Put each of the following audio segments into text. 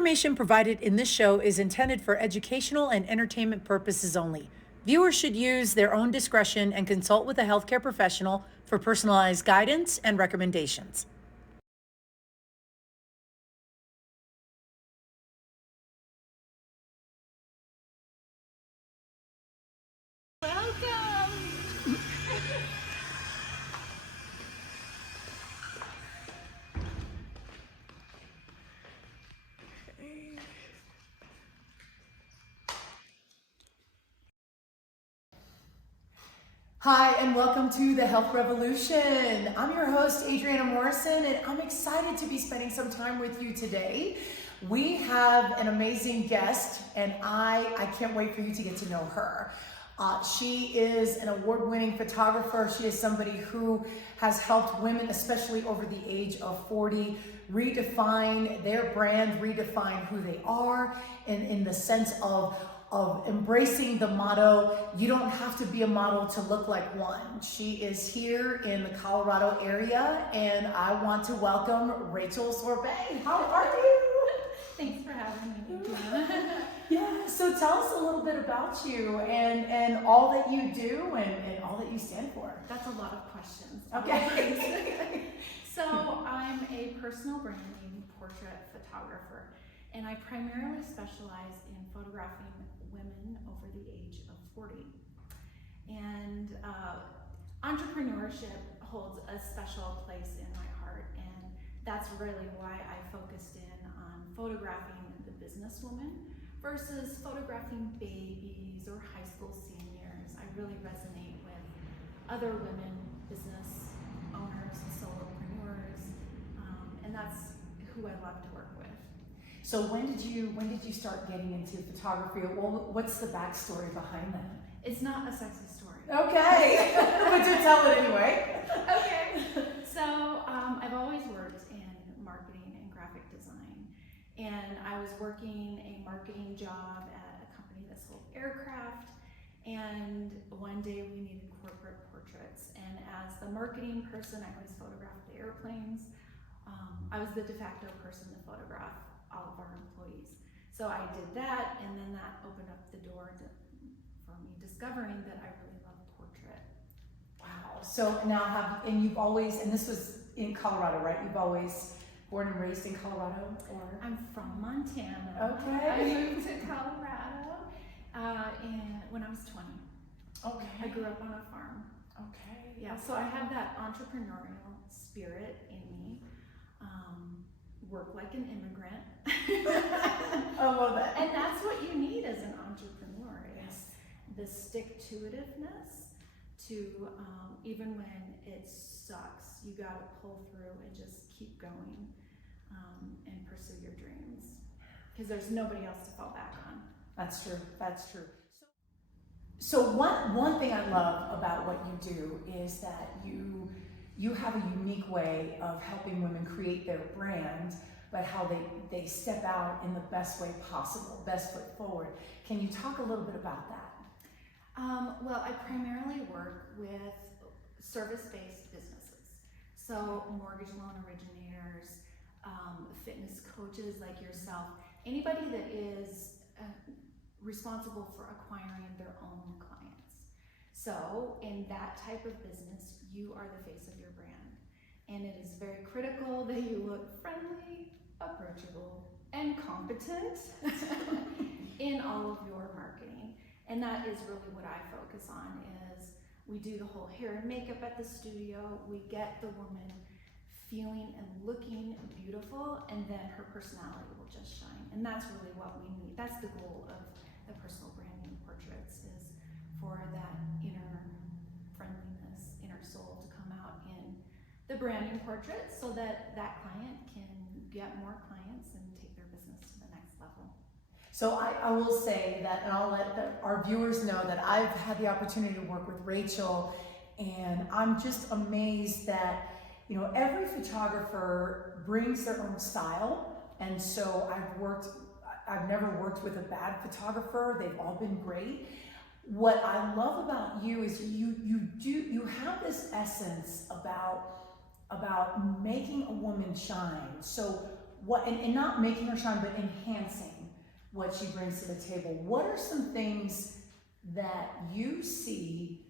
information provided in this show is intended for educational and entertainment purposes only. Viewers should use their own discretion and consult with a healthcare professional for personalized guidance and recommendations. Welcome! Hi, and welcome to the Health Revolution. I'm your host, Adriana Morrison, and I'm excited to be spending some time with you today. We have an amazing guest, and I can't wait for you to get to know her. She is an award-winning photographer. She is somebody who has helped women, especially over the age of 40, redefine their brand, redefine who they are, and in the sense of embracing the motto, you don't have to be a model to look like one. She is here in the Colorado area, and I want to welcome Rachel Sorbet. How are you? Thanks for having me, Adriana. Yeah, so tell us a little bit about you and all that you do and all that you stand for. That's a lot of questions. Okay. So I'm a personal branding portrait photographer, and I primarily specialize in photographing women over the age of 40. And entrepreneurship holds a special place in my heart, and that's really why I focused in on photographing the businesswoman versus photographing babies or high school seniors. I really resonate with other women business owners and solopreneurs, and that's who I love to work with. So when did you start getting into photography? Well, what's the backstory behind that? It's not a sexy story. Okay, but do tell it anyway. Okay. So I've always worked in marketing and graphic design, and I was working a marketing job at a company that sold aircraft, and one day we needed corporate portraits, and as the marketing person, I always photographed the airplanes. I was the de facto person to photograph all of our employees. So I did that, and then that opened up the door for me discovering that I really love portrait. Wow. So now you've always, and this was in Colorado, right? You've always born and raised in Colorado, or? I'm from Montana. Okay. I moved to Colorado when I was 20. Okay. I grew up on a farm. Okay. Yeah, so I have that entrepreneurial spirit in me. Work like an immigrant. I love that. And that's what you need as an entrepreneur, is the stick-to-itiveness to, even when it sucks, you gotta pull through and just keep going and pursue your dreams. Because there's nobody else to fall back on. That's true, that's true. So one thing I love about what you do is that you have a unique way of helping women create their brand, but how they step out in the best way possible, best foot forward. Can you talk a little bit about that? Well, I primarily work with service-based businesses. So mortgage loan originators, fitness coaches like yourself, anybody that is responsible for acquiring their own clients. So in that type of business, you are the face of your brand. And it is very critical that you look friendly, approachable, and competent in all of your marketing. And that is really what I focus on, is we do the whole hair and makeup at the studio. We get the woman feeling and looking beautiful, and then her personality will just shine. And that's really what we need. That's the goal of the personal branding portraits, is for that inner friendliness, inner soul to come out in the branding portraits, so that that client can get more clients and take their business to the next level. So I will say that, and I'll let our viewers know that I've had the opportunity to work with Rachel, and I'm just amazed that, you know, every photographer brings their own style. And so I've never worked with a bad photographer. They've all been great. What I love about you is you have this essence about making a woman shine. So what, and not making her shine, but enhancing what she brings to the table. What are some things that you see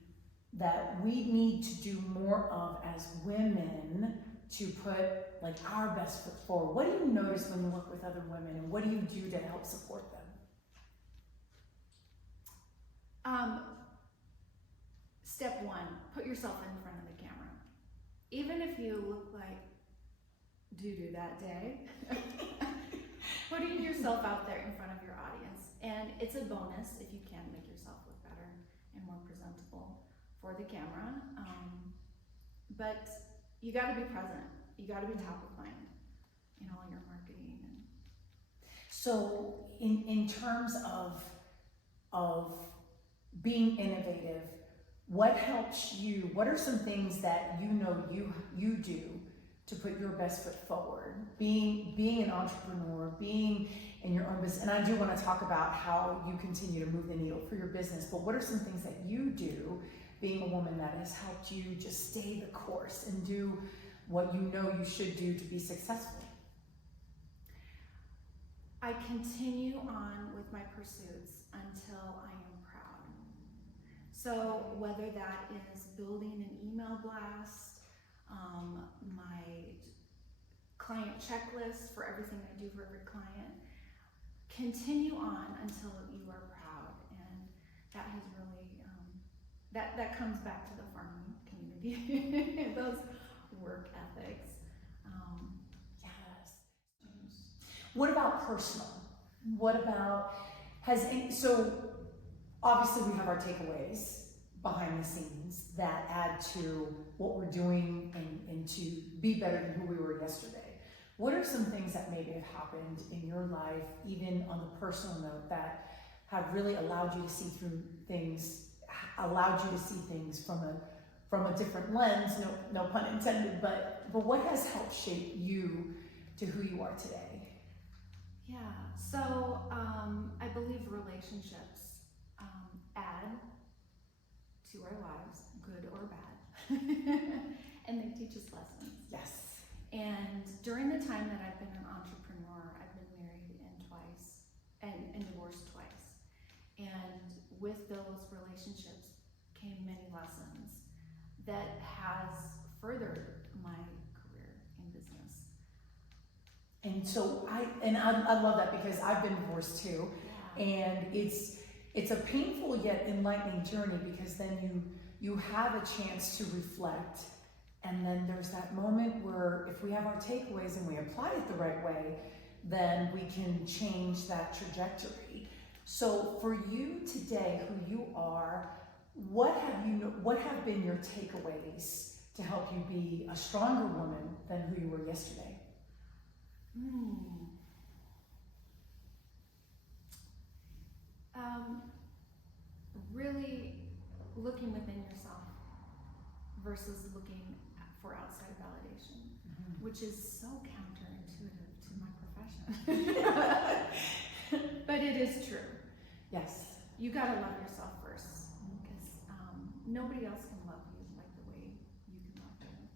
that we need to do more of as women to put like our best foot forward? What do you notice when you work with other women, and what do you do to help support them? Step one, put yourself in front of the camera. Even if you look like doo-doo that day, putting yourself out there in front of your audience. And it's a bonus if you can make yourself look better and more presentable for the camera. But you gotta be present. You gotta be top of mind in all your marketing. So in terms of being innovative, what helps you? What are some things that you know you do to put your best foot forward? Being an entrepreneur, being in your own business, and I do want to talk about how you continue to move the needle for your business, but what are some things that you do, being a woman, that has helped you just stay the course and do what you know you should do to be successful? I continue on with my pursuits until I am proud. So whether that is building an email blast, my client checklist for everything I do for every client, continue on until you are proud. And that has really, that comes back to the farming community, those work ethics. Yes. What about personal? What about, so obviously we have our takeaways behind the scenes that add to what we're doing and to be better than who we were yesterday. What are some things that maybe have happened in your life, even on the personal note, that have really allowed you to see through things, allowed you to see things from a different lens, no pun intended, but what has helped shape you to who you are today? Yeah, so I believe relationships add to our lives, good or bad, and they teach us lessons. Yes. And during the time that I've been an entrepreneur, I've been married and divorced twice. And with those relationships came many lessons that has furthered my career in business. And so I love that, because I've been divorced too. Yeah. And it's a painful yet enlightening journey, because then you have a chance to reflect, and then there's that moment where if we have our takeaways and we apply it the right way, then we can change that trajectory. So for you today, who you are, what have been your takeaways to help you be a stronger woman than who you were yesterday? Really looking within yourself versus looking for outside validation, which is so counterintuitive to my profession. But it is true. Yes. You gotta love yourself first, because nobody else can love you like the way you can love you.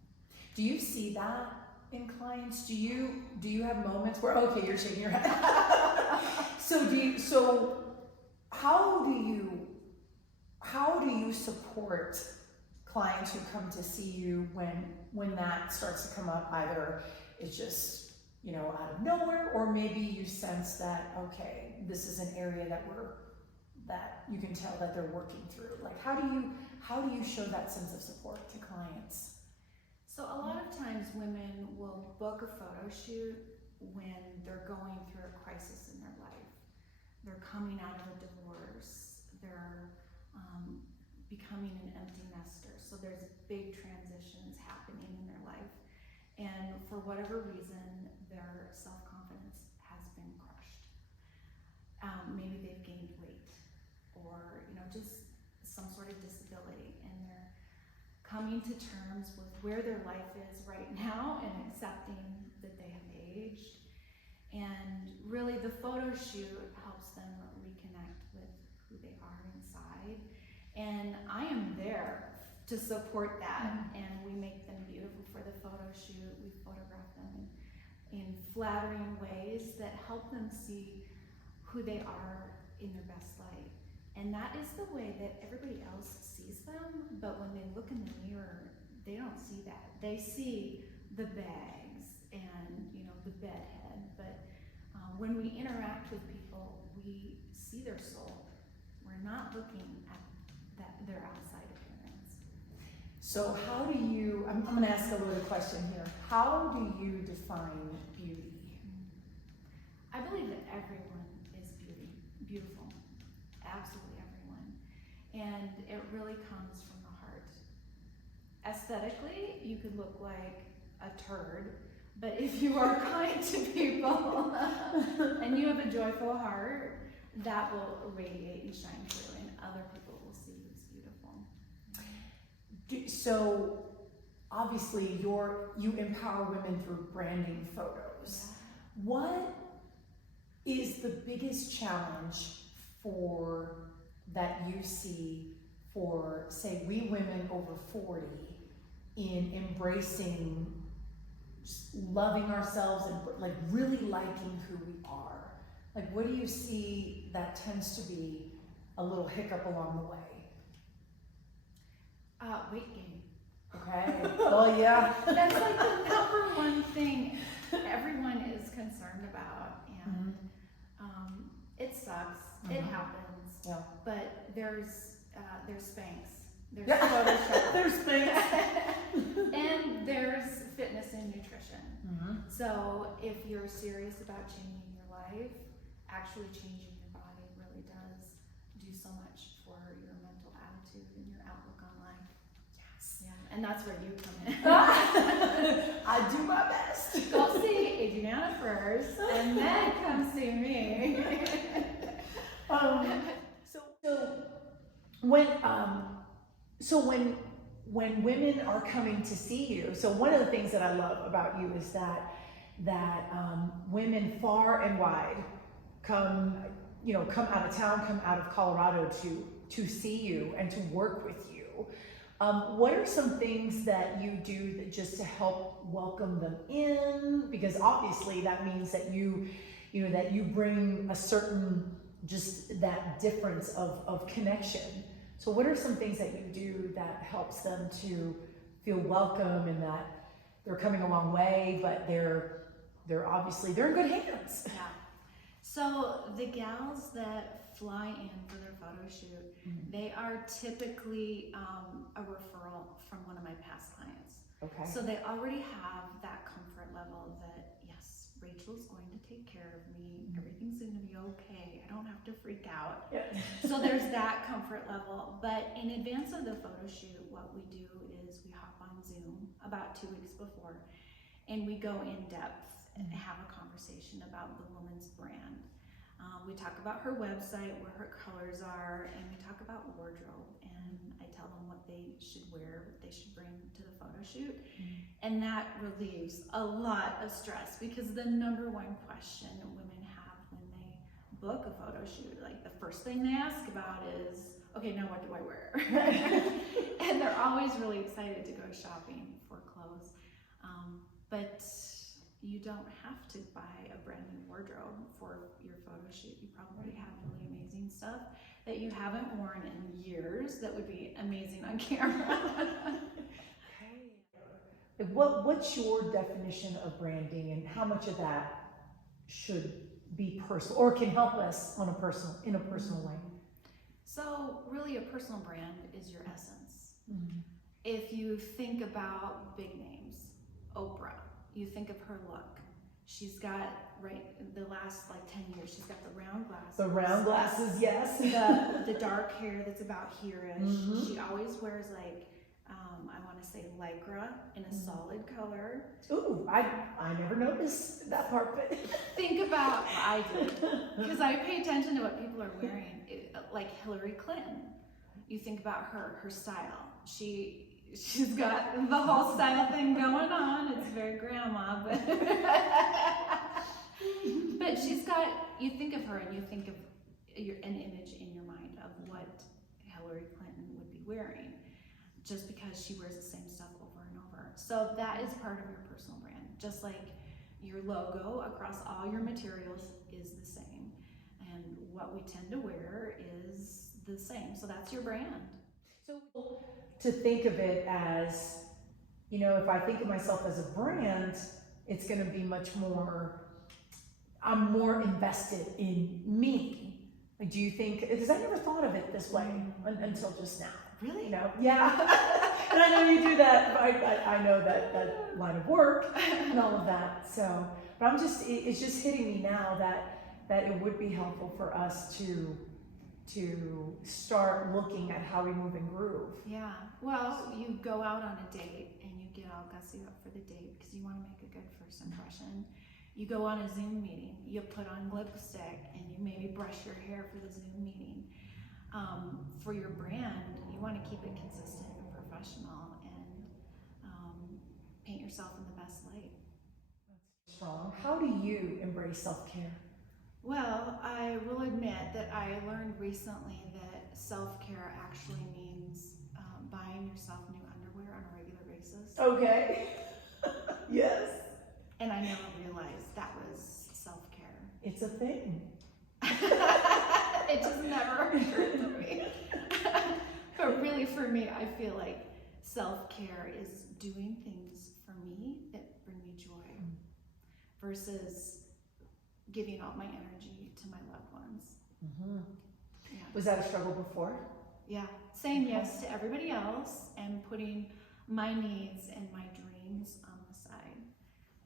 Do you see that in clients? Do you have moments where, okay, you're shaking your head. So how do you support clients who come to see you when that starts to come up? Either it's just, out of nowhere, or maybe you sense that, okay, this is an area that you can tell that they're working through. Like, how do you show that sense of support to clients? So a lot of times women will book a photo shoot when they're going through a crisis in their life. They're coming out of a divorce. They're becoming an empty nester. So there's big transitions happening in their life. And for whatever reason, their self-confidence has been crushed. Maybe they've gained weight, or just some sort of disability, and they're coming to terms with where their life is right now and accepting that they have aged. And really the photo shoot helps them reconnect with who they are inside. And I am there to support that. And we make them beautiful for the photo shoot. We photograph them in flattering ways that help them see who they are in their best light. And that is the way that everybody else sees them, but when they look in the mirror, they don't see that. They see the bags and, you know, the bedhead, but when we interact with people, we see their soul. We're not looking at their outside appearance. So how do you, I'm going to ask a loaded question here. How do you define beauty? I believe that everyone is beautiful, absolutely everyone. And it really comes from the heart. Aesthetically, you could look like a turd, but if you are kind to people and you have a joyful heart, that will radiate and shine through, and other people will see you as beautiful. So obviously you empower women through branding photos. What is the biggest challenge that you see for, say, we women over 40 in embracing, just loving ourselves and like really liking who we are? Like, what do you see that tends to be a little hiccup along the way? Weight gain. Okay. Well, yeah. That's like the number one thing everyone is concerned about, and it sucks. It happens. Yeah. But there's Spanx, there's Yeah. Photoshop, There's Spanx. and there's fitness and nutrition. So if you're serious about changing your life, actually changing your body really does do so much for your mental attitude and your outlook on life. Yes. Yeah, and that's where you come in. I do my best. Go see Adriana first, and then come see me. So when women are coming to see you, so one of the things that I love about you is that women far and wide come out of town, come out of Colorado to see you and to work with you. What are some things that you do that just to help welcome them in? Because obviously that means that you bring a certain, just that difference of connection. So what are some things that you do that helps them to feel welcome and that they're coming a long way, but they're in good hands? Yeah. So the gals that fly in for their photo shoot, they are typically a referral from one of my past clients. Okay. So they already have that comfort level that, yes, Rachel's going to take care of me. Everything's going to be okay. I don't have to freak out. Yeah. So there's that comfort level. But in advance of the photo shoot, what we do is we hop on Zoom about 2 weeks before, and we go in depth and have a conversation about the woman's brand. We talk about her website, where her colors are, and we talk about wardrobe. And I tell them what they should wear, what they should bring to the photo shoot. And that relieves a lot of stress, because the number one question women have when they book a photo shoot, like the first thing they ask about is, okay, now what do I wear? And they're always really excited to go shopping for clothes. But you don't have to buy a brand new wardrobe for your photo shoot. You probably have really amazing stuff that you haven't worn in years that would be amazing on camera. What's your definition of branding, and how much of that should be personal or can help us in a personal way? So really, a personal brand is your essence. If you think about big names, Oprah, you think of her look. She's got, the last 10 years, she's got the round glasses. The round glasses, yes. The dark hair that's about here-ish. She always wears I want to say lycra in a solid color. Ooh, I never noticed that part, but think about, I did, because I pay attention to what people are wearing. Like Hillary Clinton, you think about her style. She's got the whole style thing going on. It's very grandma, but she's got, you think of her and you think of an image in your mind of what Hillary Clinton would be wearing, just because she wears the same stuff over and over. So that is part of your personal brand. Just like, Your logo across all your materials is the same, and what we tend to wear is the same. So that's your brand. So to think of it as, you know, if I think of myself as a brand, it's going to be much more, I'm more invested in me. Like, do you think, because I never thought of it this way until just now. Really? You know, yeah. And I know you do that. I know that line of work and all of that. So, but it's just hitting me now that it would be helpful for us to start looking at how we move and groove. Yeah. Well, you go out on a date and you get all gussy up for the date because you want to make a good first impression. You go on a Zoom meeting, you put on lipstick, and you maybe brush your hair for the Zoom meeting. For your brand, you want to keep it consistent and professional, and paint yourself in the best light. That's strong. How do you embrace self-care? Well, I will admit that I learned recently that self-care actually means buying yourself new underwear on a regular basis. Okay. Yes. And I never realized that was self-care. It's a thing. It just never occurred to me. But really for me, I feel like self-care is doing things for me that bring me joy versus giving all my energy to my loved ones. Mm-hmm. Yeah. Was that a struggle before? Yeah, saying yes to everybody else and putting my needs and my dreams on the side.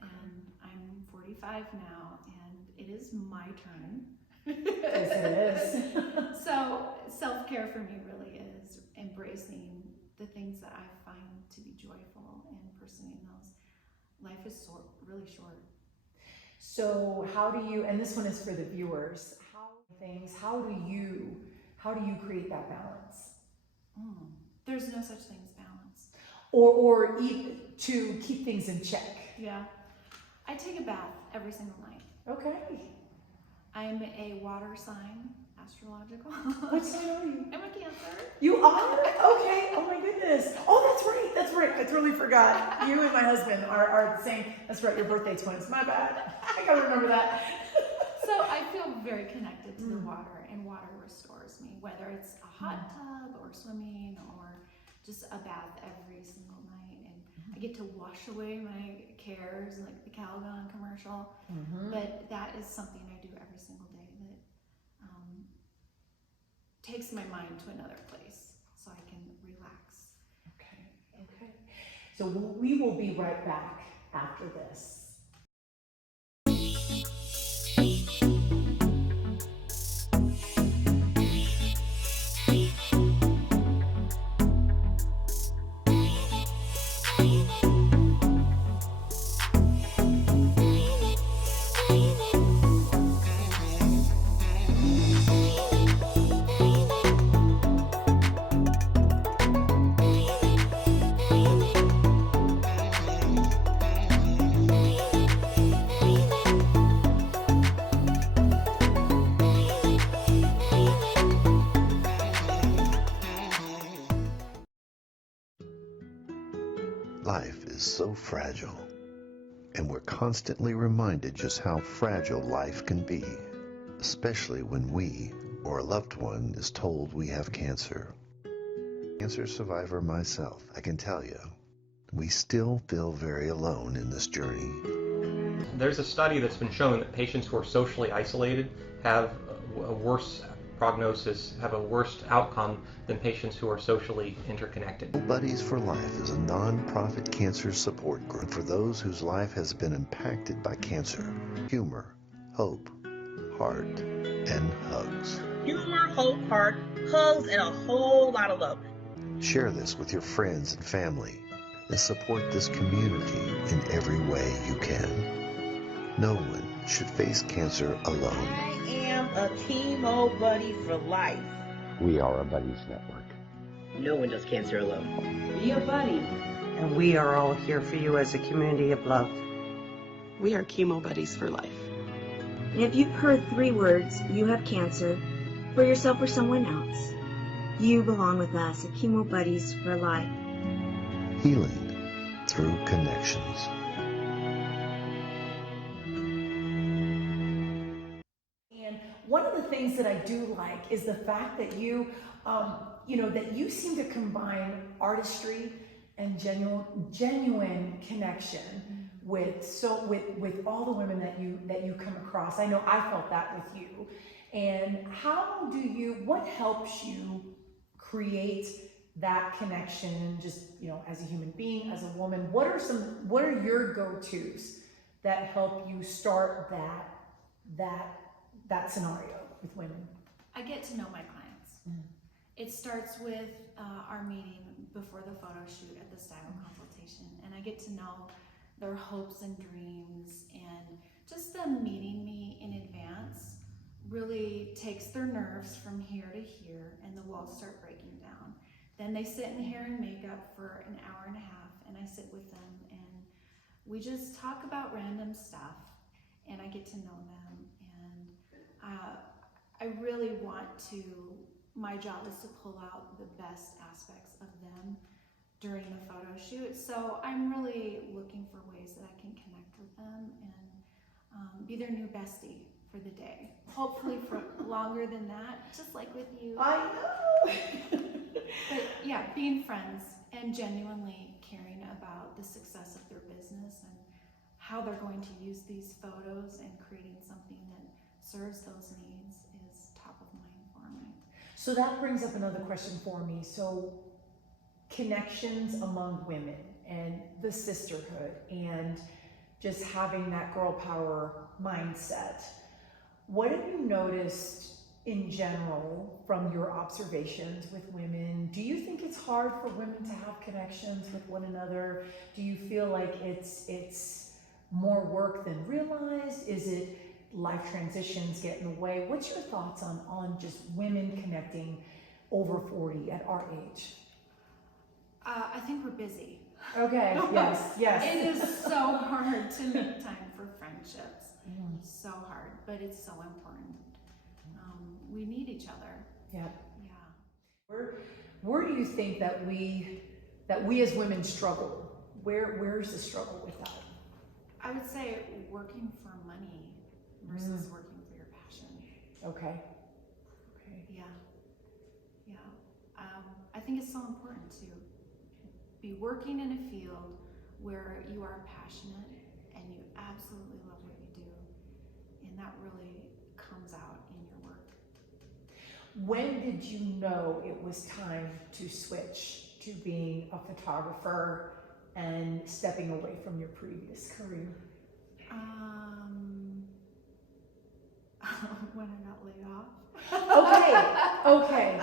And I'm 45 now, and it is my turn. Yes, it is. So self-care for me really is embracing the things that I find to be joyful and pursuing those. Life is really short. So how do you, and this one is for the viewers, how do you create that balance? There's no such thing as balance. Or even to keep things in check. Yeah. I take a bath every single night. Okay. I'm a water sign, astrological. What sign are you? I'm a Cancer. You are? Okay. Oh my goodness. Oh, that's right. I totally forgot. You and my husband are the same. That's right. Your birthday twins. My bad. I gotta remember that. So I feel very connected to the water, and water restores me, whether it's a hot tub or swimming or just a bath every single night. And I get to wash away my cares, like the Calgon commercial. But that is something I do every single day that takes my mind to another place so I can relax. Okay. So we will be right back after this. Life is so fragile, and we're constantly reminded just how fragile life can be, especially when we or a loved one is told we have cancer. Cancer survivor myself, I can tell you, we still feel very alone in this journey. There's a study that's been shown that patients who are socially isolated have a worse prognosis, have a worse outcome than patients who are socially interconnected. Buddies for Life is a non-profit cancer support group for those whose life has been impacted by cancer. Humor, hope, heart, and hugs. Humor, hope, heart, hugs, and a whole lot of love. Share this with your friends and family and support this community in every way you can. No one should face cancer alone. I am a chemo buddy for life. We are a buddies network. No one does cancer alone. Be a buddy. And we are all here for you as a community of love. We are chemo buddies for life. And if you've heard 3 words, you have cancer, for yourself or someone else, you belong with us at Chemo Buddies for Life. Healing through connections. things that I do like is the fact that you, that you seem to combine artistry and genuine connection with all the women that you come across. I know I felt that with you. And what helps you create that connection, just, as a human being, as a woman? What are your go-tos that help you start that scenario with women? I get to know my clients. It starts with our meeting before the photo shoot at the style consultation, and I get to know their hopes and dreams, and just them meeting me in advance really takes their nerves from here to here, and the walls start breaking down. Then they sit in hair and makeup for an hour and a half, and I sit with them, and we just talk about random stuff, and I get to know them. And I really my job is to pull out the best aspects of them during the photo shoot. So I'm really looking for ways that I can connect with them and be their new bestie for the day. Hopefully for longer than that, just like with you. I know. But yeah, being friends and genuinely caring about the success of their business and how they're going to use these photos and creating something that serves those needs is top of mind for me. So that brings up another question for me. So connections among women and the sisterhood and just having that girl power mindset. What have you noticed in general from your observations with women? Do you think it's hard for women to have connections with one another? Do you feel like it's more work than realized? Is it life transitions get in the way? What's your thoughts on just women connecting over 40 at our age? I think we're busy. Okay, yes. It is so hard to make time for friendships. So hard, but it's so important. We need each other. Yeah. Yeah. Where do you think that we as women struggle? Where's the struggle with that? I would say working for money versus working for your passion. Okay. Yeah. I think it's so important to be working in a field where you are passionate and you absolutely love what you do, and that really comes out in your work. When did you know it was time to switch to being a photographer and stepping away from your previous career? When I got laid off. Okay.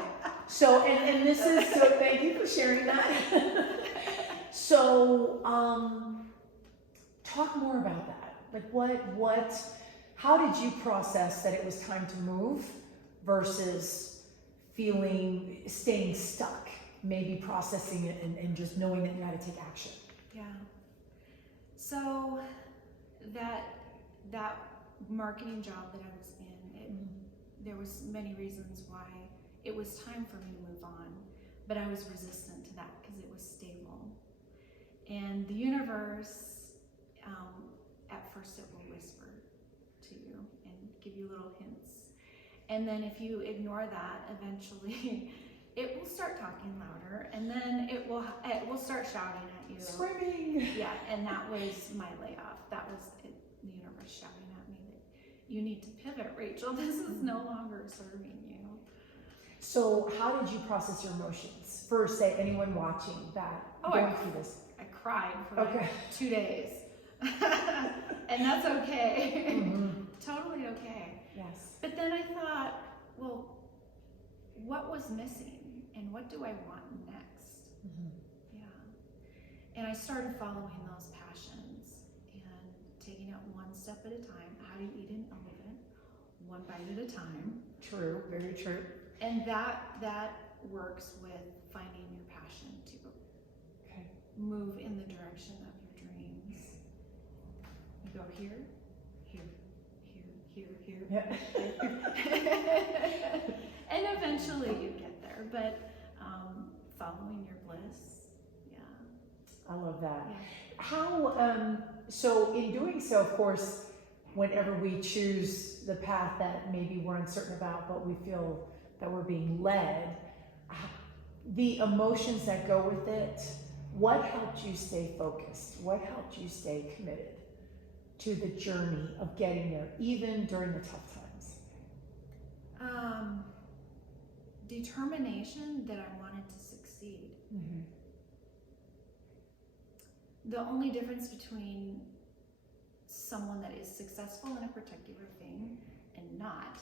So, and this is, so thank you for sharing that. So, talk more about that. Like how did you process that it was time to move versus staying stuck, maybe processing it and just knowing that you had to take action? Yeah. So that marketing job that I was in, there was many reasons why it was time for me to move on, but I was resistant to that because it was stable. And the universe, at first it will whisper to you and give you little hints. And then if you ignore that, eventually it will start talking louder, and then it will start shouting at you. Screaming! Yeah, and that was my layoff. That was the universe shouting at me that you need to pivot, Rachel. This is no longer serving you. So how did you process your emotions? For, say, anyone watching that going through this? I cried for like 2 days. And that's okay. Totally okay. Yes. But then I thought, well, what was missing and what do I want next? Yeah. And I started following those passions and taking it one step at a time. How do you eat an elephant? One bite at a time. True, very true. And that works with finding your passion to move in the direction of your dreams. You go here, Yeah. and eventually you get there, but following your bliss, I love that. Yeah. How, so in doing so, of course, whenever we choose the path that maybe we're uncertain about, but we feel that we're being led, the emotions that go with it, what helped you stay focused? What helped you stay committed to the journey of getting there, even during the tough times? Determination that I wanted to succeed. Mm-hmm. The only difference between someone that is successful in a particular thing and not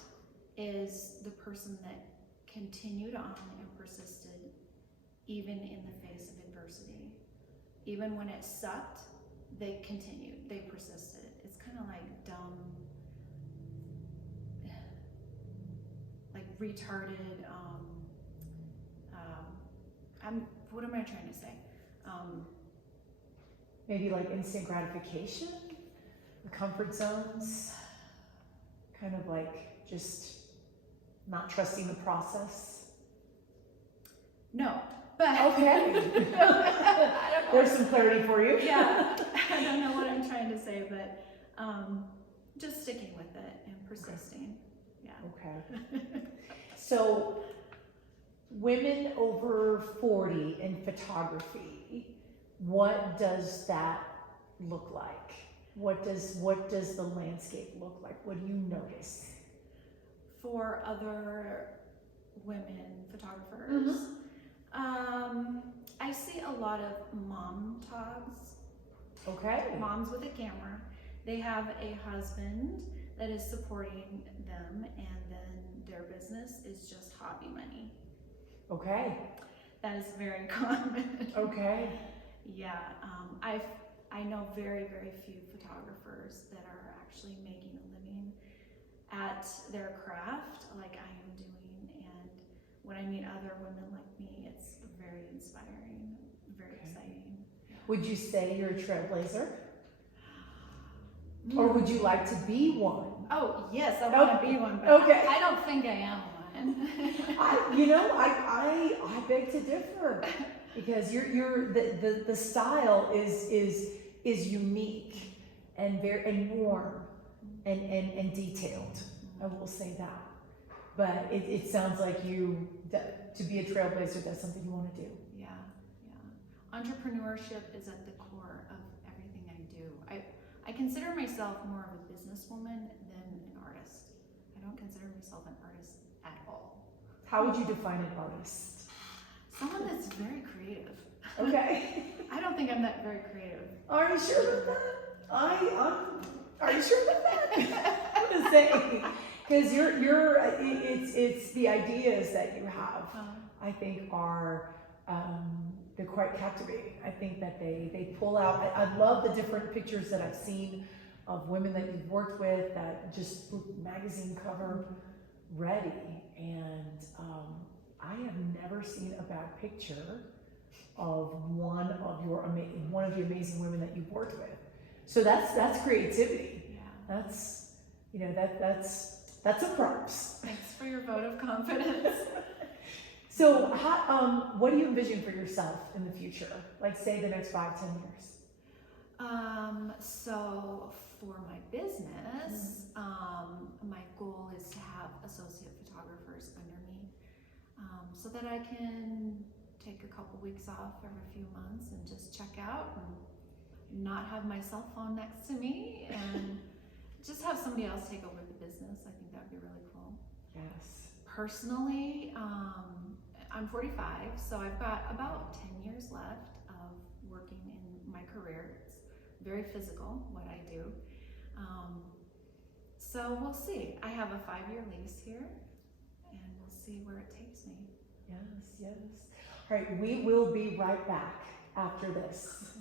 is the person that continued on and persisted even in the face of adversity. Even when it sucked, they continued, they persisted. It's kind of like dumb, like retarded, what am I trying to say? Maybe like instant gratification, the comfort zones, kind of like just not trusting the process. No, but okay. There's some clarity for you. Yeah, I don't know what I'm trying to say, but just sticking with it and persisting. Yeah. Okay. So, women over 40 in photography, what does that look like? What does the landscape look like? What do you notice? For other women photographers, I see a lot of mom togs. Okay. Moms with a camera. They have a husband that is supporting them, and then their business is just hobby money. Okay. That is very common. Okay. Yeah, I know very, very few photographers that are actually making a living at their craft like I am doing, and when I meet other women like me, it's very inspiring, very exciting. Would you say you're a trailblazer? Or would you like to be one? Oh, yes, I want to be one, but okay. I don't think I am one. I beg to differ, because the style is unique and warm and detailed. I will say that. But it sounds like to be a trailblazer, that's something you want to do. Yeah. Entrepreneurship is at the core of everything I do. I consider myself more of a businesswoman than an artist. I don't consider myself an artist at all. How would you define an artist? Someone that's very creative. Okay. I don't think I'm that very creative. Are you sure about that? Are you sure about that? I'm just saying, because it's the ideas that you have. I think are they're quite captivating. I think that they pull out. I love the different pictures that I've seen of women that you've worked with that just magazine cover ready, and I have never seen a bad picture of one of the amazing women that you've worked with. So that's creativity. Yeah. That's a props. Thanks for your vote of confidence. So what do you envision for yourself in the future? Like, say, the next 5-10 years? So for my business, my goal is to have associate photographers under me, so that I can take a couple weeks off every few months and just check out and not have my cell phone next to me, and just have somebody else take over the business. I think that'd be really cool. Yes. Personally, I'm 45, so I've got about 10 years left of working in my career. It's very physical, what I do. So we'll see. I have a 5-year lease here, and we'll see where it takes me. Yes. All right, we will be right back after this.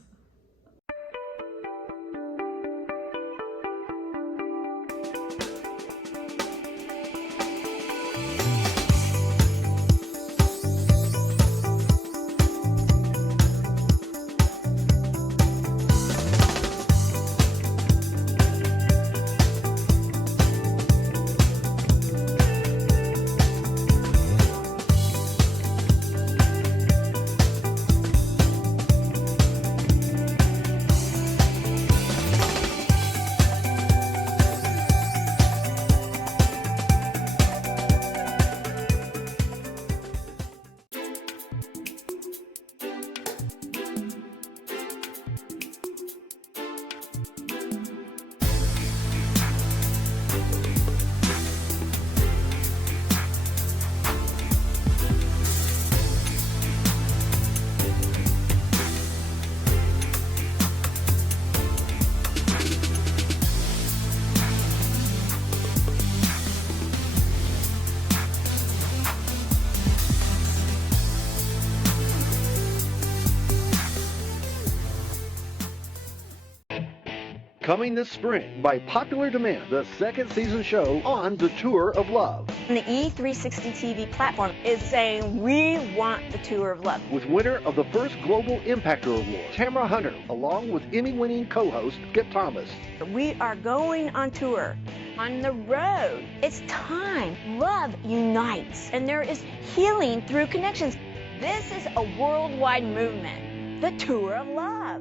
Coming this spring, by popular demand, the second season show on the Tour of Love. And the E360 TV platform is saying we want the Tour of Love. With winner of the first Global Impactor Award, Tamara Hunter, along with Emmy-winning co-host Skip Thomas. We are going on tour, on the road. It's time. Love unites, and there is healing through connections. This is a worldwide movement, the Tour of Love.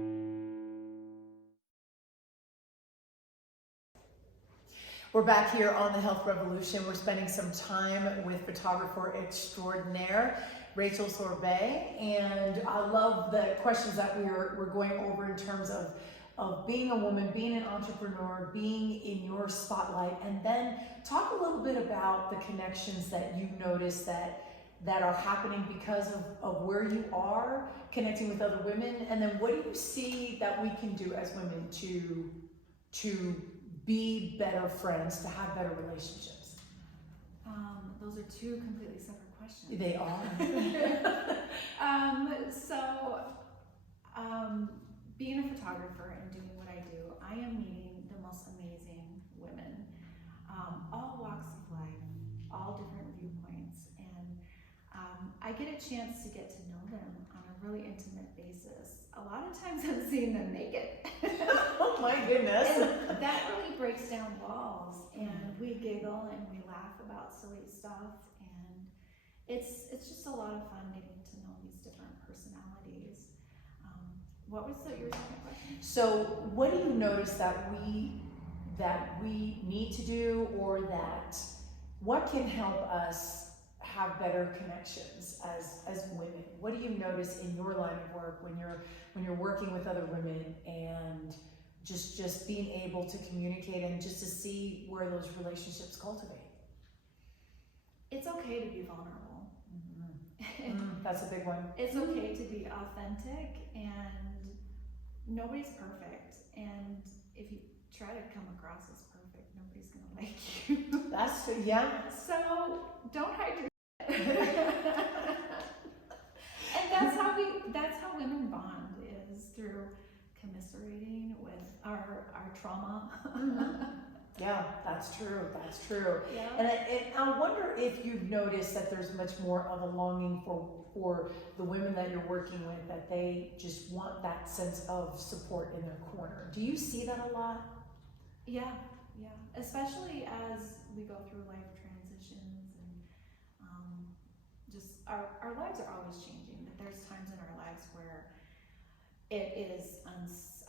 We're back here on the Health Revolution. We're spending some time with photographer extraordinaire Rachel Sorbet, and I love the questions that we're going over in terms of being a woman, being an entrepreneur, being in your spotlight, and then talk a little bit about the connections that you notice that are happening because of where you are connecting with other women, and then what do you see that we can do as women to be better friends, to have better relationships? Those are two completely separate questions. They are. Being a photographer and doing what I do, I am meeting the most amazing women, all walks of life, all different viewpoints, and I get a chance to get to know them on a really intimate basis. A lot of times I'm seeing them naked. Oh my goodness. And that really breaks down walls, and we giggle and we laugh about silly stuff, and it's just a lot of fun getting to know these different personalities. What was your second question? So what do you notice that we need to do, or that what can help us have better connections as women? What do you notice in your line of work when you're working with other women, and just being able to communicate and just to see where those relationships cultivate? It's okay to be vulnerable. That's a big one. It's okay to be authentic, and nobody's perfect, and if you try to come across as perfect, nobody's gonna like you. That's true, yeah. So don't hide your and that's how women bond, is through commiserating with our trauma. Yeah, that's true. That's true. Yeah. And I wonder if you've noticed that there's much more of a longing for the women that you're working with, that they just want that sense of support in their corner. Do you see that a lot? Yeah. Especially as we go through life transitions, and just our lives are always changing, but there's times in our lives where it is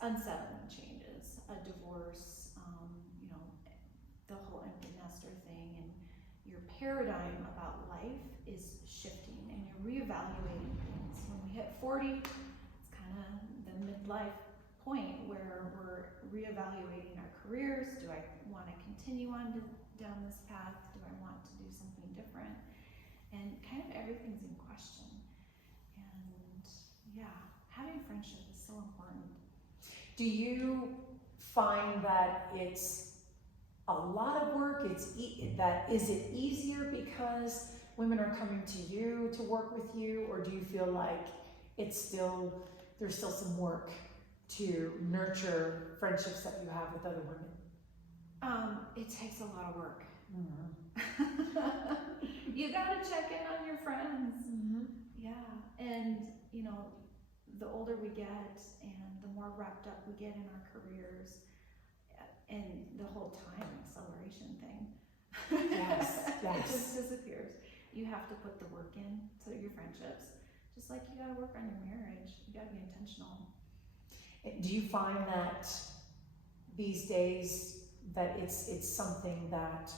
unsettling changes, a divorce, the whole empty nester thing, and your paradigm about life is shifting, and you're reevaluating things. When we hit 40, it's kind of the midlife point where we're reevaluating our careers. Do I want to continue on down this path? Do I want to do something different? And kind of everything's in question. And yeah, having friendship is so important. Do you find that it's a lot of work? Is it easier because women are coming to you to work with you, or do you feel like there's still some work to nurture friendships that you have with other women? It takes a lot of work. Mm-hmm. You gotta check in on your friends. Mm-hmm. Yeah, and the older we get and the more wrapped up we get in our careers, and the whole time acceleration thing. Yes. It just disappears. You have to put the work in to your friendships, just like you gotta work on your marriage. You gotta be intentional. Do you find that these days that it's something that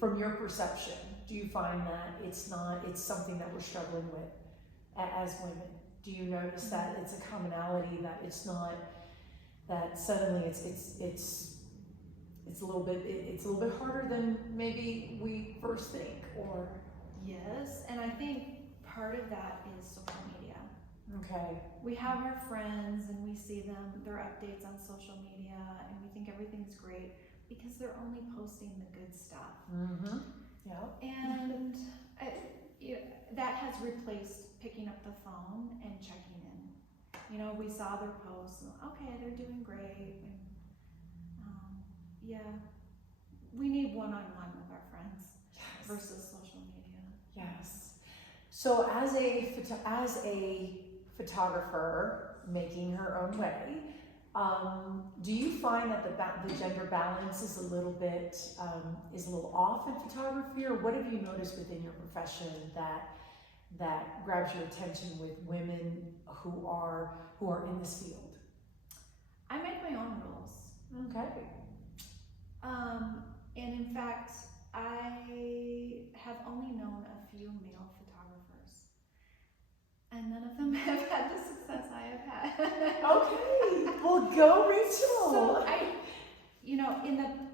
from your perception, do you find that it's something that we're struggling with as women? Do you notice that it's a commonality, that it's not, that suddenly it's a little bit harder than maybe we first think? Or Yes, and I think part of that is social media. okay, We have our friends and we see their updates on social media, and we think everything's great because they're only posting the good stuff. mm-hmm. Yeah. And that has replaced picking up the phone and checking in. We saw their posts, and, okay, they're doing great, and Yeah. We need one-on-one with our friends versus social media. Yes. So as a photographer making her own way, do you find that the gender balance is a little bit off in photography, or what have you noticed within your profession that grabs your attention with women who are in this field? I make my own rules. Okay. And in fact, I have only known a few male photographers, and none of them have had the success I have had. Okay, well, go Rachel. So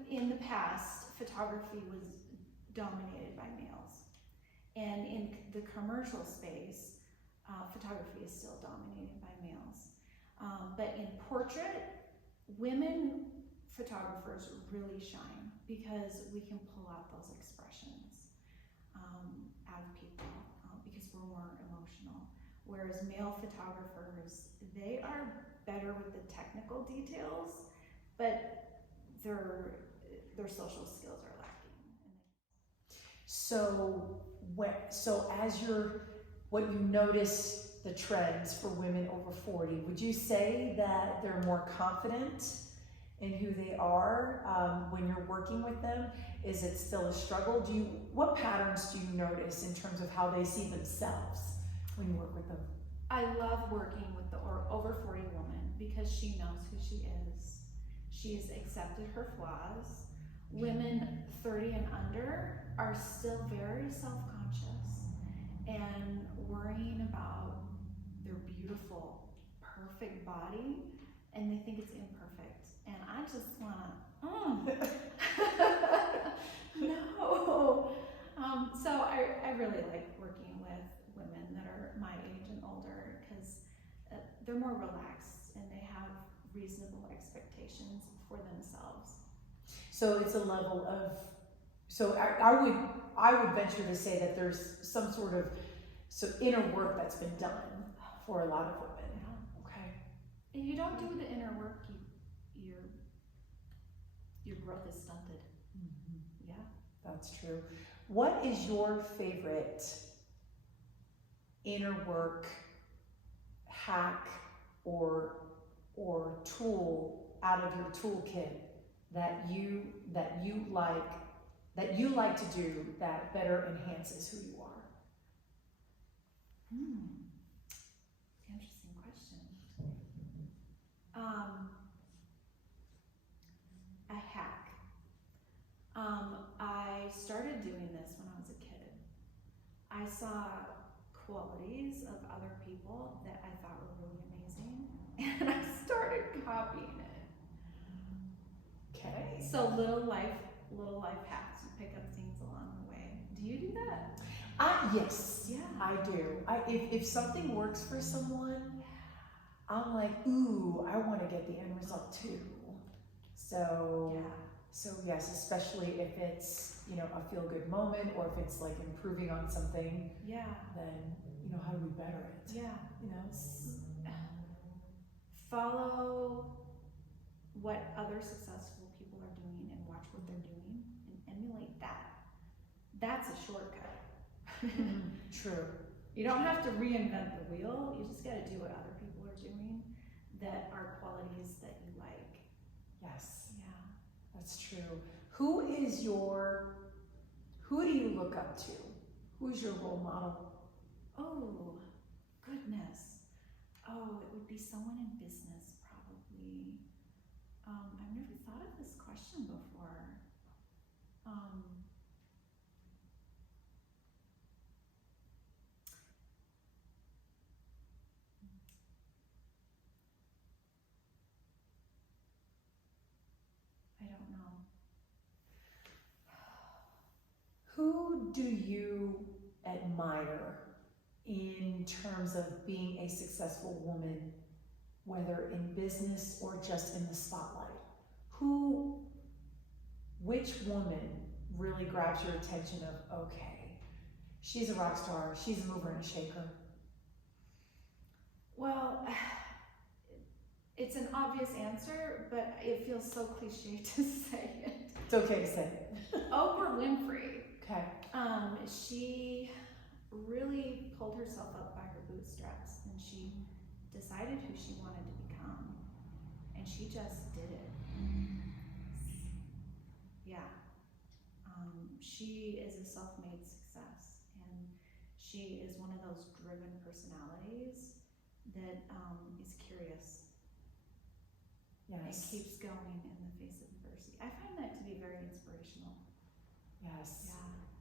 in the past, photography was dominated by males, and in the commercial space, photography is still dominated by males. But in portrait, women photographers really shine because we can pull out those expressions out of people because we're more emotional. Whereas male photographers, they are better with the technical details, but their social skills are lacking. So as what you notice the trends for women over 40, would you say that they're more confident in who they are when you're working with them? Is it still a struggle? What patterns do you notice in terms of how they see themselves when you work with them? I love working with the over 40 woman because she knows who she is. She's accepted her flaws. Women 30 and under are still very self-conscious and worrying about their beautiful, perfect body, and they think it's imperfect. And I just wanna, no. So I really like working with women that are my age and older because they're more relaxed and they have reasonable expectations for themselves. So it's a level of, so I would venture to say that there's some sort of inner work that's been done for a lot of women. Yeah. Okay. If you don't do the inner work, your growth is stunted. Mm-hmm. Yeah. That's true. What is your favorite inner work hack or tool out of your toolkit that you like to do that better enhances who you are? Interesting question. A hack. I started doing this when I was a kid. I saw qualities of other people that I thought were really amazing, and I started copying it. Okay. So little life hacks. You pick up things along the way. Do you do that? Yes. Yeah. I do. If something works for someone, I'm like, ooh, I want to get the end result too. So yeah. So yes, especially if it's, a feel-good moment, or if it's like improving on something. Yeah. Then, how do we better it? Yeah. Follow what other successful people are doing and watch what they're doing and emulate that. That's a shortcut. True. You don't have to reinvent the wheel. You just got to do what other people are doing that are qualities that you like. Yes. Yeah. That's true. Who do you look up to? Who's your role model? Oh, goodness. Oh, it would be someone in business, probably. I've never thought of this question before. I don't know. Who do you admire in terms of being a successful woman, whether in business or just in the spotlight? Which woman really grabs your attention of, okay, she's a rock star, she's a mover and a shaker? Well, It's an obvious answer, but it feels so cliche to say it. It's okay to say it. Oprah Winfrey. Okay. She really pulled herself up by her bootstraps, and she decided who she wanted to become, and she just did it. Yeah. She is a self-made success, and she is one of those driven personalities that is curious. Yes. And keeps going in the face of adversity. I find that to be very inspirational. Yes. Yeah.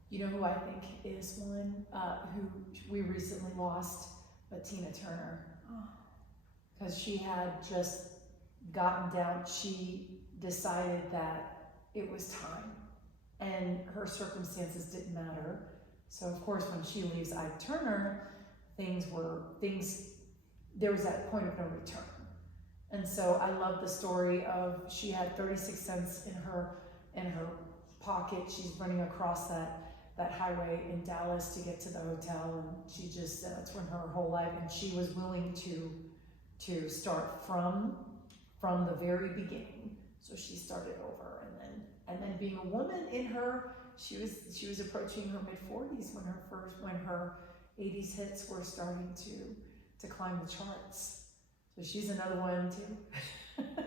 You know who I think is one who we recently lost? But Tina Turner. Because she had just gotten down, she decided that it was time and her circumstances didn't matter. So of course when she leaves Ike Turner, there was that point of no return. And so I love the story of she had 36 cents in her pocket. She's running across that highway in Dallas to get to the hotel, and she just that's when her whole life, and she was willing to start from the very beginning. So she started over, and then being a woman in her, she was approaching her mid-40s when her 80s hits were starting to climb the charts. So she's another one too.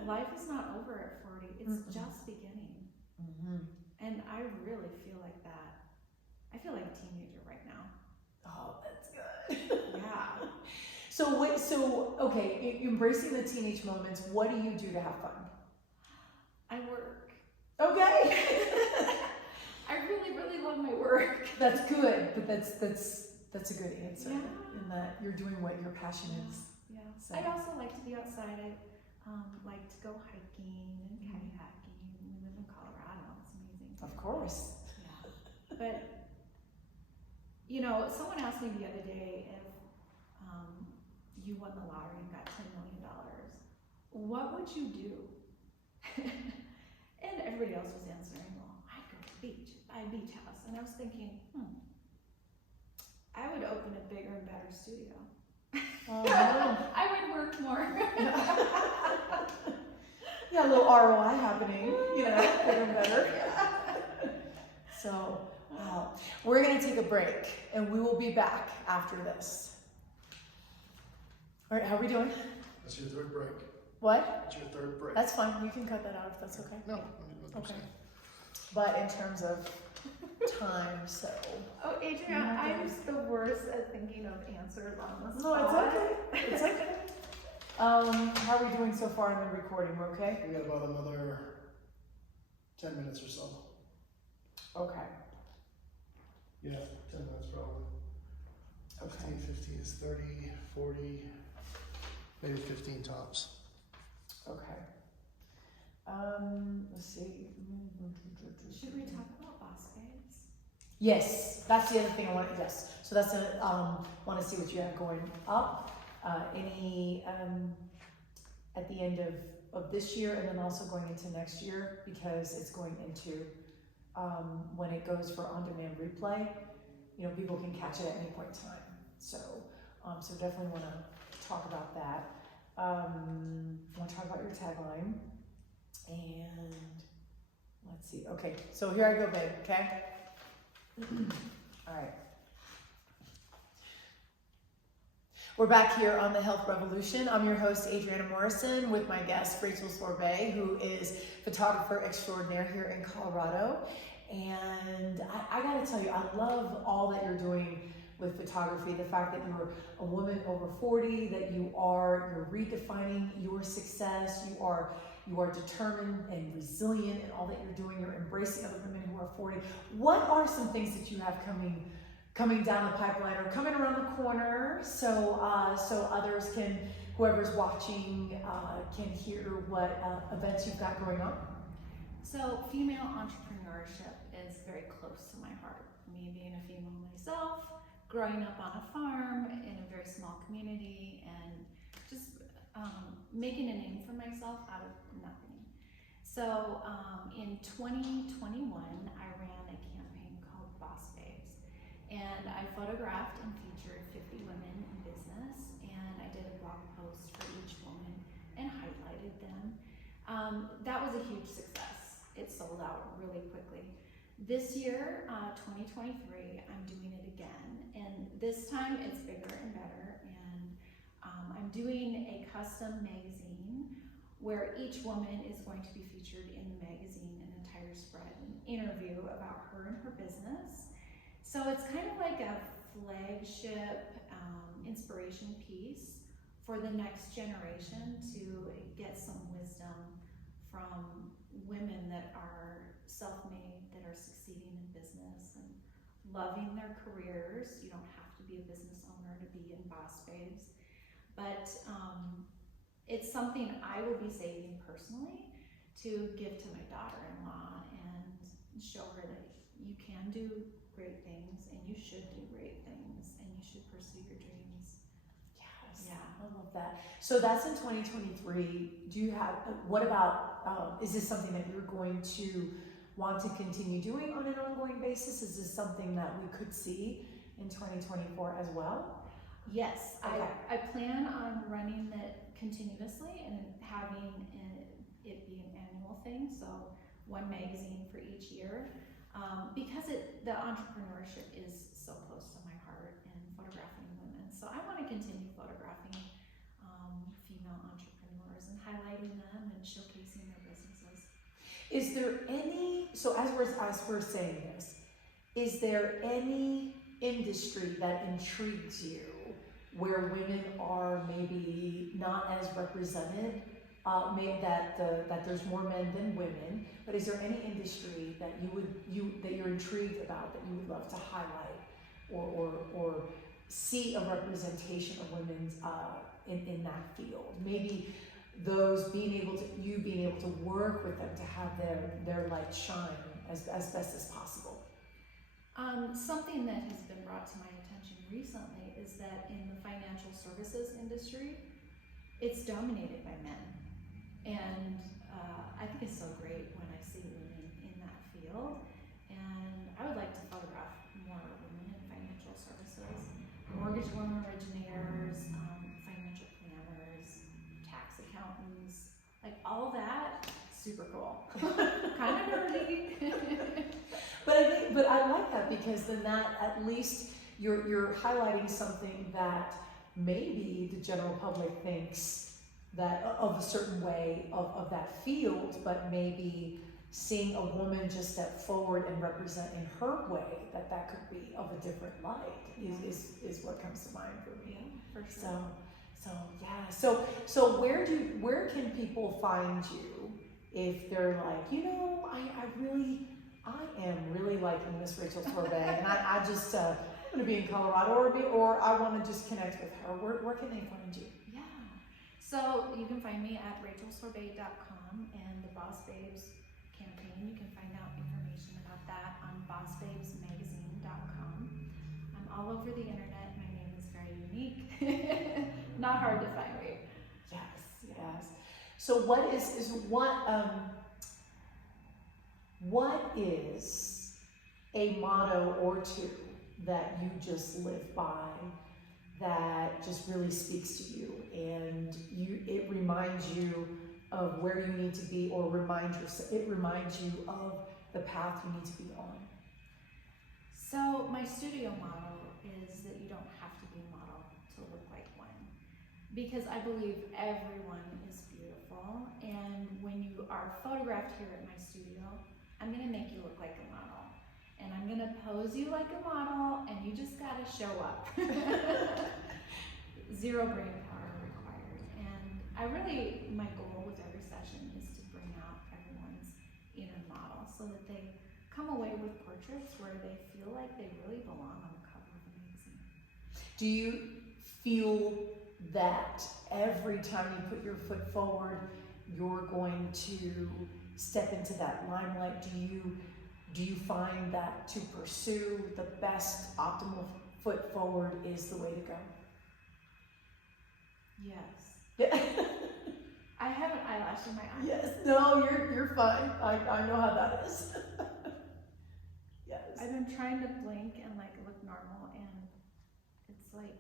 Life is not over at 40, it's just beginning. And I really feel like that. I feel like a teenager right now. Oh, that's good. Yeah. So okay, embracing the teenage moments, what do you do to have fun? I work. Okay. I really, really love my work. That's good, but that's a good answer. Yeah. In that you're doing what your passion is. Yeah. So. I also like to be outside. I like to go hiking and kayaking. We live in Colorado. It's amazing. Of course. Yeah. But, someone asked me the other day if you won the lottery and got $10 million, what would you do? And everybody else was answering, well, I'd go to the beach, buy a beach house. And I was thinking, I would open a bigger and better studio. I would work more. Yeah, a little ROI happening, bigger and better. So, wow. We're going to take a break, and we will be back after this. All right, how are we doing? That's your third break. What? That's your third break. That's fine. You can cut that out if that's okay. No. Okay. But in terms of time, so. Oh, Adrienne, I'm just the worst at thinking of answers on the No, spot. it's okay. It's okay. How are we doing so far in the recording? We're okay? We got about another 10 minutes or so. Okay. Yeah, 10 minutes probably. Okay. 15 is 30, 40, maybe 15 tops. Okay. Let's see. Should we talk about boss babes? Yes, that's the other thing I want. Yes, so that's want to see what you have going up. Any at the end of this year, and then also going into next year, because it's going into when it goes for on-demand replay. People can catch it at any point in time. So definitely want to talk about that. I want to talk about your tagline, and let's see. Okay, so here I go, babe. Okay. All right. We're back here on the Health Revolution. I'm your host, Adriana Morrison, with my guest, Rachel Sorbet, who is photographer extraordinaire here in Colorado. And I gotta tell you, I love all that you're doing with photography. The fact that you're a woman over 40, that you're redefining your success, you are determined and resilient in all that you're doing. You're embracing other women who are 40. What are some things that you have coming down the pipeline or coming around the corner, so others can, whoever's watching, can hear what events you've got going on? So female entrepreneurship is very close to my heart. Me being a female myself, growing up on a farm in a very small community, and just making a name for myself out of nothing. So in 2021, I ran a campaign called Boss Babes, and I photographed and featured 50 women in business, and I did a blog post for each woman and highlighted That was a huge success. It sold out really quickly. This year, 2023, I'm doing it again, and this time it's bigger and better, and I'm doing a custom magazine where each woman is going to be featured in the magazine, an entire spread, an interview about her and her business. So it's kind of like a flagship inspiration piece for the next generation to get some wisdom from women that are self-made, that are succeeding in business and loving their careers. You don't have to be a business owner to be in Boss Babes, but it's something I will be saving personally to give to my daughter-in-law and show her that you can do great things and you should do great things and you should pursue your dreams. Yes, Yeah. I love that. So that's in 2023. Do you have, what about, is this something that you're going to want to continue doing on an ongoing basis? Is this something that we could see in 2024 as well? Yes, Okay. I plan on running it continuously and having it be an annual thing, so one magazine for each year, because the entrepreneurship is so close to my heart and photographing women. So I want to continue photographing female entrepreneurs and highlighting them and showcasing their businesses. Is there any, so as we're saying this, is there any industry that intrigues you where women are maybe not as represented, that there's more men than women, but is there any industry that that you're intrigued about, that you would love to highlight or see a representation of women's in that field? Maybe those being able to work with them to have their light shine as best as possible. Something that has been brought to my attention recently is that in the financial services industry, it's dominated by men. And I think it's so great when I see women in that field. And I would like to photograph more women in financial services, mortgage loan originators, financial planners, tax accountants, like all that, super cool. Kind of nerdy. But I like that, because then that at least you're highlighting something that maybe the general public thinks that of a certain way of that field, but maybe seeing a woman just step forward and represent in her way that could be of a different light is what comes to mind for me. Yeah, for sure. So where can people find you if they're like, I am really liking Miss Rachel Sorbet, and I just I'm going to be in Colorado, or I want to just connect with her. Where can they find you? Yeah, so you can find me at rachelsorbet.com, and the Boss Babes campaign. You can find out information about that on bossbabesmagazine.com. I'm all over the internet. My name is very unique. Not hard to find me. Yes. So what is a motto or two that you just live by that just really speaks to you, and it reminds you of where you need to be, or it reminds you of the path you need to be on? So my studio motto is that you don't have to be a model to look like one, because I believe everyone is beautiful, and when you are photographed here at my studio, I'm gonna make you look like a model, and I'm gonna pose you like a model, and you just gotta show up. Zero brain power required. And my goal with every session is to bring out everyone's inner model so that they come away with portraits where they feel like they really belong on the cover of a magazine. Do you feel that every time you put your foot forward, you're going to step into that limelight? Do you find that to pursue the best optimal foot forward is the way to go? Yes. I have an eyelash in my eye. Yes. No, you're fine. I know how that is. Yes. I've been trying to blink and look normal, and it's like.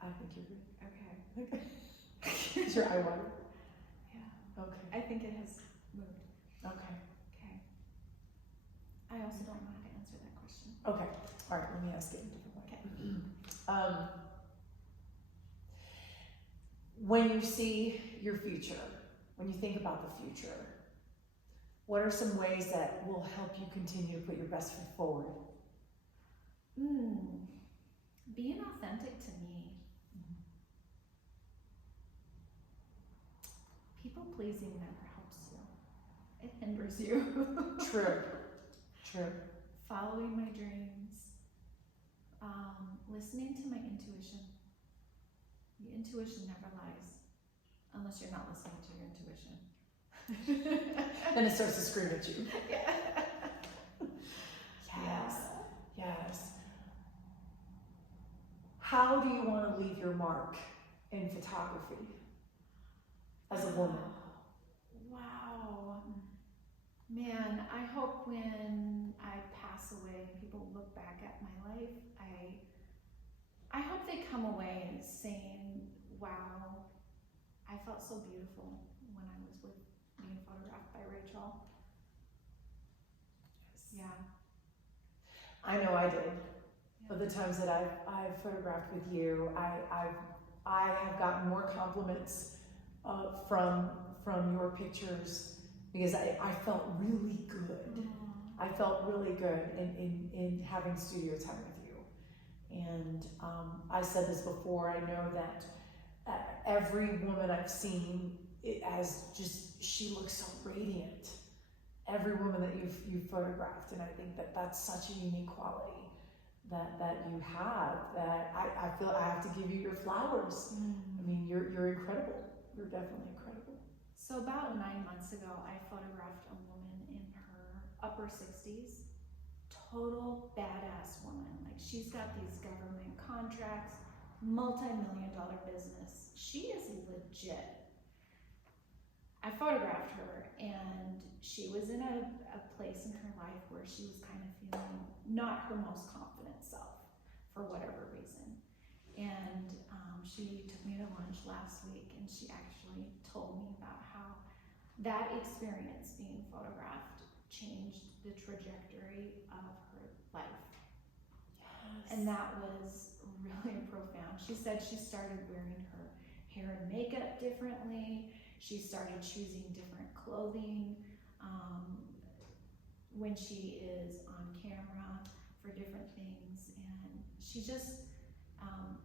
I think you're good. Okay. Is your eye water? Yeah. Okay. I think it has moved. Okay. Okay. I also don't know how to answer that question. Okay. All right. Let me ask it in a different way. Okay. When you see your future, when you think about the future, what are some ways that will help you continue to put your best foot forward? Being authentic to me. People pleasing never helps you. It hinders you. True. True. Following my dreams. Listening to my intuition. Your intuition never lies. Unless you're not listening to your intuition. Then it starts to scream at you. Yeah. Yes. Yes. How do you want to leave your mark in photography as a woman? Wow. Man, I hope when I pass away and people look back at my life, I hope they come away and saying, wow, I felt so beautiful when I was being photographed by Rachel. Yeah. I know I did. Of the times that I've photographed with you, I have gotten more compliments from your pictures because I felt really good. I felt really good in having studio time with you. And I said this before, I know that every woman I've seen, she looks so radiant. Every woman that you've photographed, and I think that that's such a unique quality that you have, that I feel I have to give you your flowers. I mean, you're incredible. You're definitely incredible. So about 9 months ago, I photographed a woman in her upper 60s, total badass woman. Like, she's got these government contracts, multi-million-dollar business. She is legit. I photographed her, and she was in a place in her life where she was kind of feeling not her most confident self for whatever reason. And she took me to lunch last week, and she actually told me about how that experience being photographed changed the trajectory of her life. Yes. And that was really profound. She said she started wearing her hair and makeup differently. She started choosing different clothing when she is on camera for different things, and she just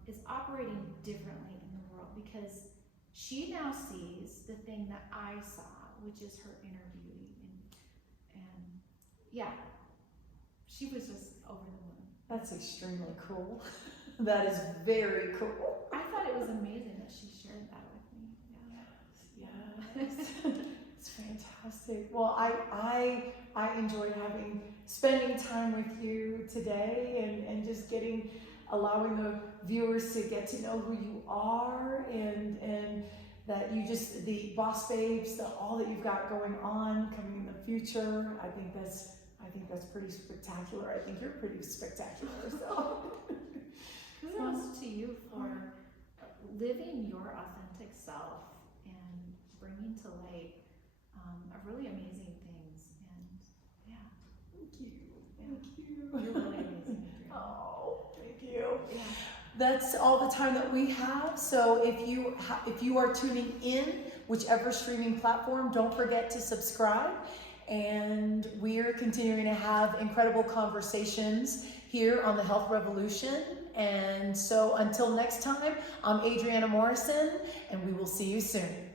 is operating differently in the world because she now sees the thing that I saw, which is her inner beauty, and yeah, she was just over the moon. That's extremely cool. That is very cool. I thought it was amazing that she shared that with me. Yes. It's fantastic. Well, I enjoyed spending time with you today and just allowing the viewers to get to know who you are and that you just, the boss babes, all that you've got going on coming in the future. I think that's pretty spectacular. I think you're pretty spectacular. So kudos to you for living your authentic self and bringing to light really amazing things. And yeah, thank you. Yeah. Thank you. You're really amazing. Oh, thank you. Yeah. That's all the time that we have. So if you are tuning in, whichever streaming platform, don't forget to subscribe. And we're continuing to have incredible conversations here on the Health Revolution. And so until next time, I'm Adriana Morrison, and we will see you soon.